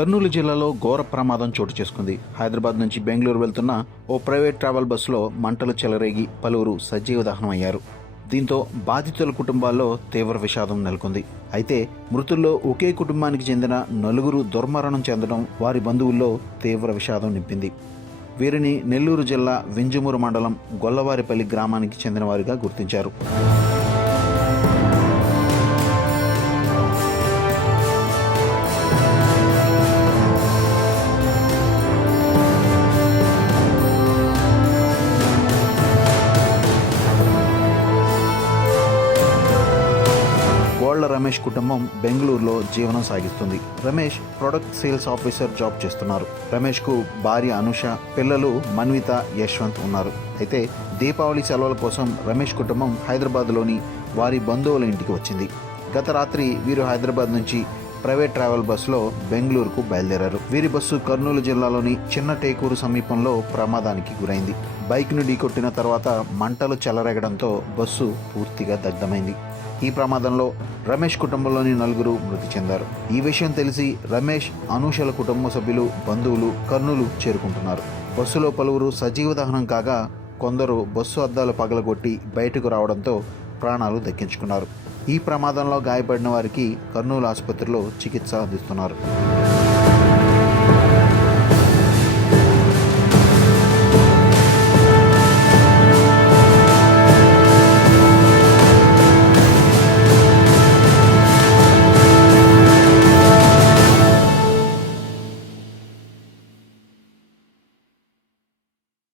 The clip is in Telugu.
కర్నూలు జిల్లాలో ఘోర ప్రమాదం చోటు చేసుకుంది. హైదరాబాద్ నుంచి బెంగళూరు వెళ్తున్న ఓ ప్రైవేట్ ట్రావెల్ బస్సులో మంటలు చెలరేగి పలువురు సజీవ దహనం అయ్యారు. దీంతో బాధితుల కుటుంబాల్లో తీవ్ర విషాదం నెలకొంది. అయితే మృతుల్లో ఒకే కుటుంబానికి చెందిన నలుగురు దుర్మరణం చెందడం వారి బంధువుల్లో తీవ్ర విషాదం నింపింది. వీరిని నెల్లూరు జిల్లా వింజమూరు మండలం గొల్లవారిపల్లి గ్రామానికి చెందిన వారిగా గుర్తించారు. గోళ్ల రమేష్ కుటుంబం బెంగళూరులో జీవనం సాగిస్తుంది. Ramesh product sales officer job చేస్తున్నారు. రమేష్ కు భార్య అనుష, పిల్లలు మన్విత, యశ్వంత్ ఉన్నారు. అయితే దీపావళి సెలవుల కోసం రమేష్ కుటుంబం హైదరాబాద్లోని వారి బంధువుల ఇంటికి వచ్చింది. గత రాత్రి వీరు హైదరాబాద్ నుంచి ప్రైవేట్ ట్రావెల్ బస్సులో బెంగళూరుకు బయలుదేరారు. వీరి బస్సు కర్నూలు జిల్లాలోని చిన్న టేకూరు సమీపంలో ప్రమాదానికి గురైంది. బైక్ను ఢీకొట్టిన తర్వాత మంటలు చెలరేగడంతో బస్సు పూర్తిగా దగ్ధమైంది. ఈ ప్రమాదంలో రమేష్ కుటుంబంలోని నలుగురు మృతి చెందారు. ఈ విషయం తెలిసి రమేష్, అనూషల కుటుంబ సభ్యులు, బంధువులు కర్నూలు చేరుకుంటున్నారు. బస్సులో పలువురు సజీవ దహనం కాగా కొందరు బస్సు అద్దాలు పగలగొట్టి బయటకు రావడంతో ప్రాణాలు దక్కించుకున్నారు. ఈ ప్రమాదంలో గాయపడిన వారికి కర్నూలు ఆసుపత్రిలో చికిత్స అందిస్తున్నారు.